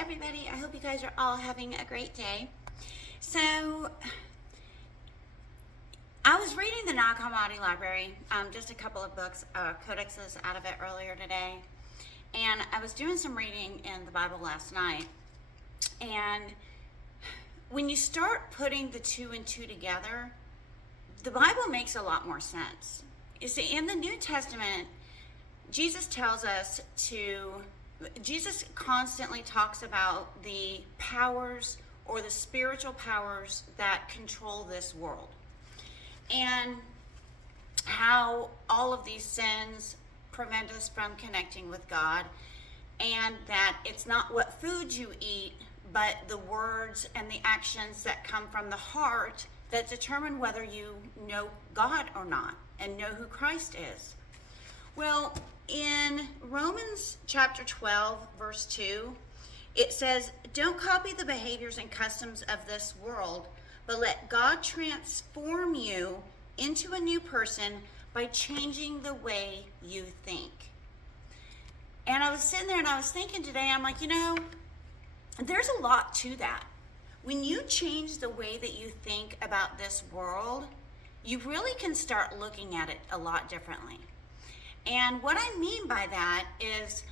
everybody. I hope you guys are all having a great day. So, I was reading the Nag Hammadi Library, just a couple of books, codexes out of it earlier today. And I was doing some reading in the Bible last night. And when you start putting the two and two together, the Bible makes a lot more sense. You see, in the New Testament, Jesus constantly talks about the powers or the spiritual powers that control this world, and how all of these sins prevent us from connecting with God, and that it's not what food you eat, but the words and the actions that come from the heart that determine whether you know God or not and know who Christ is. Well, in Romans chapter 12, verse 2, it says, "Don't copy the behaviors and customs of this world, but let God transform you into a new person by changing the way you think." And I was sitting there and I was thinking today, I'm like, there's a lot to that. When you change the way that you think about this world, you really can start looking at it a lot differently. And what I mean by that is,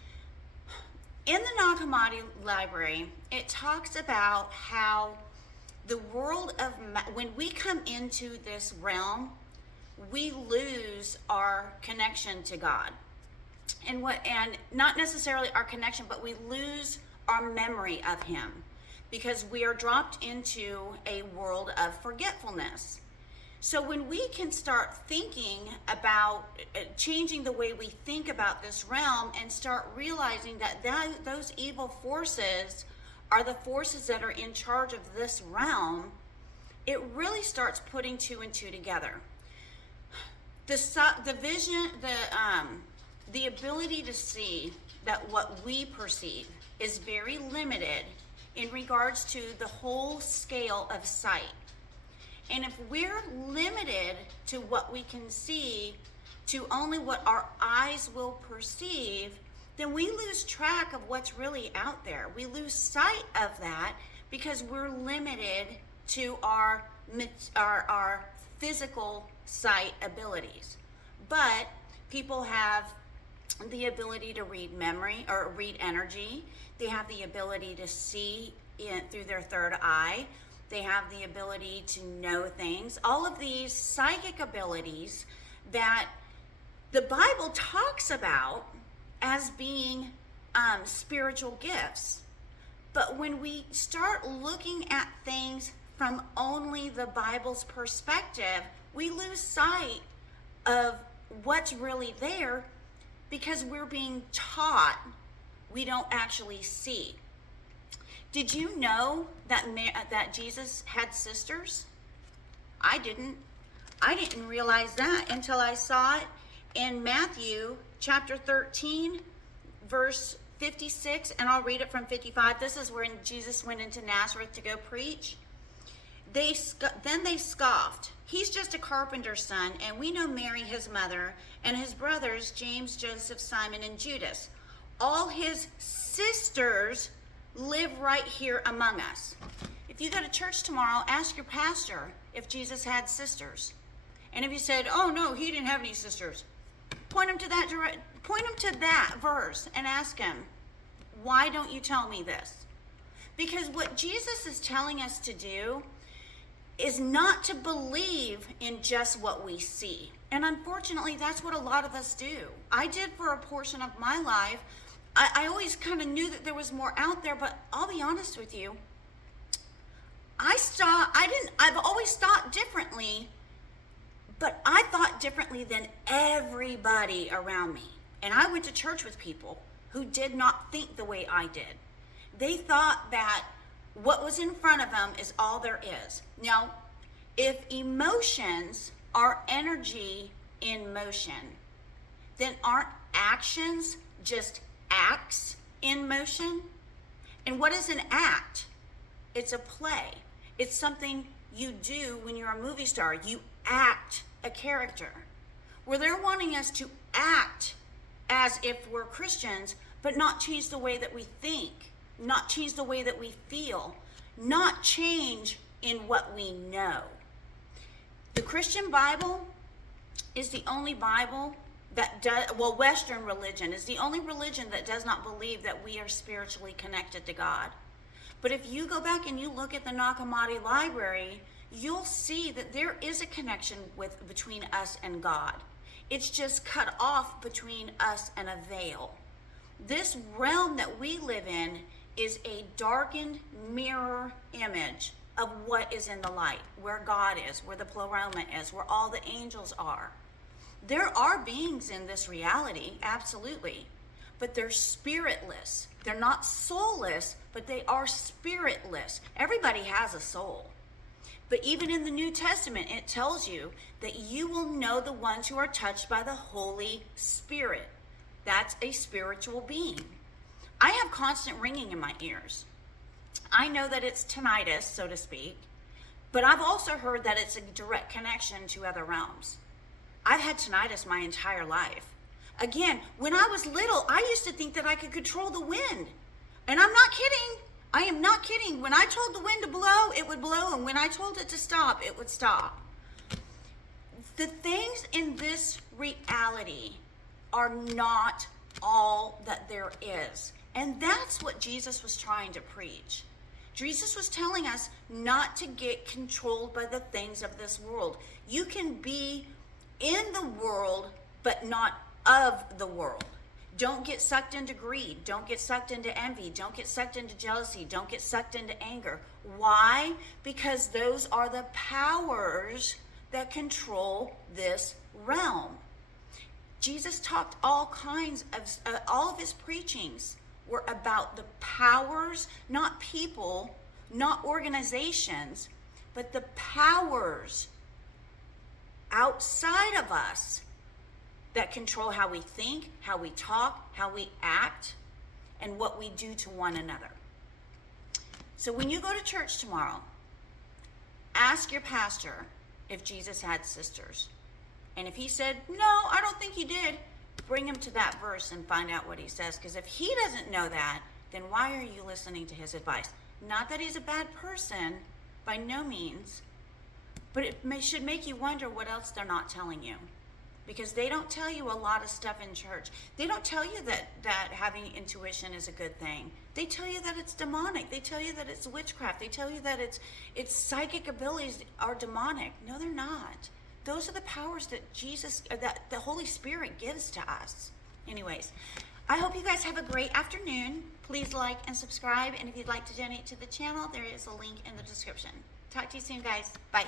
in the Nag Hammadi Library, it talks about how the world of, when we come into this realm, we lose our connection to God. And not necessarily our connection, but we lose our memory of Him, because we are dropped into a world of forgetfulness. So when we can start thinking about changing the way we think about this realm and start realizing that those evil forces are the forces that are in charge of this realm, it really starts putting two and two together. The vision, the ability to see that what we perceive is very limited in regards to the whole scale of sight. And if we're limited to what we can see, to only what our eyes will perceive, then we lose track of what's really out there. We lose sight of that because we're limited to our physical sight abilities. But people have the ability to read memory or read energy. They have the ability to see through their third eye. They have the ability to know things. All of these psychic abilities that the Bible talks about as being spiritual gifts. But when we start looking at things from only the Bible's perspective, we lose sight of what's really there because we're being taught we don't actually see. Did you know that Jesus had sisters? I didn't realize that until I saw it in Matthew chapter 13, verse 56, and I'll read it from 55. This is when Jesus went into Nazareth to go preach. Then they scoffed. "He's just a carpenter's son, and we know Mary, his mother, and his brothers, James, Joseph, Simon, and Judas. All his sisters live right here among us." If you go to church tomorrow, ask your pastor if Jesus had sisters. And if he said, "Oh no, he didn't have any sisters," point him to that verse and ask him, "Why don't you tell me this?" Because what Jesus is telling us to do is not to believe in just what we see. And unfortunately, that's what a lot of us do. I did for a portion of my life. I always kind of knew that there was more out there, but I'll be honest with you. I've always thought differently, but I thought differently than everybody around me. And I went to church with people who did not think the way I did. They thought that what was in front of them is all there is. Now, if emotions are energy in motion, then aren't actions just acts in motion? And what is an act? It's a play. It's something you do when you're a movie star. You act a character. Where they're wanting us to act as if we're Christians, but not change the way that we think. not change the way that we feel, not change in what we know. The Christian Bible is the only Bible that does, well, Western religion is the only religion that does not believe that we are spiritually connected to God. But if you go back and you look at the Nag Hammadi library, you'll see that there is a connection between us and God. It's just cut off between us and a veil. This realm that we live in is a darkened mirror image of what is in the light, where God is, where the pleroma is, where all the angels are. There are beings in this reality, absolutely, but they're spiritless. They're not soulless, but they are spiritless. Everybody has a soul. But even in the New Testament, it tells you that you will know the ones who are touched by the Holy Spirit. That's a spiritual being. I have constant ringing in my ears. I know that it's tinnitus, so to speak, but I've also heard that it's a direct connection to other realms. I've had tinnitus my entire life. Again, when I was little, I used to think that I could control the wind. And I'm not kidding. I am not kidding. When I told the wind to blow, it would blow. And when I told it to stop, it would stop. The things in this reality are not all that there is. And that's what Jesus was trying to preach. Jesus was telling us not to get controlled by the things of this world. You can be in the world, but not of the world. Don't get sucked into greed. Don't get sucked into envy. Don't get sucked into jealousy. Don't get sucked into anger. Why? Because those are the powers that control this realm. Jesus talked all kinds of, all of his preachings were about the powers, not people, not organizations, but the powers outside of us that control how we think, how we talk, how we act, and what we do to one another. So when you go to church tomorrow, ask your pastor if Jesus had sisters. And if he said, no, I don't think he did, bring him to that verse and find out what he says. Because if he doesn't know that, then why are you listening to his advice? Not that he's a bad person, by no means, but it should make you wonder what else they're not telling you. Because they don't tell you a lot of stuff in church. They don't tell you that having intuition is a good thing. They tell you that it's demonic. They tell you that it's witchcraft. They tell you that its psychic abilities are demonic. No, they're not. Those are the powers that that the Holy Spirit gives to us. Anyways, I hope you guys have a great afternoon. Please like and subscribe. And if you'd like to donate to the channel, there is a link in the description. Talk to you soon, guys. Bye.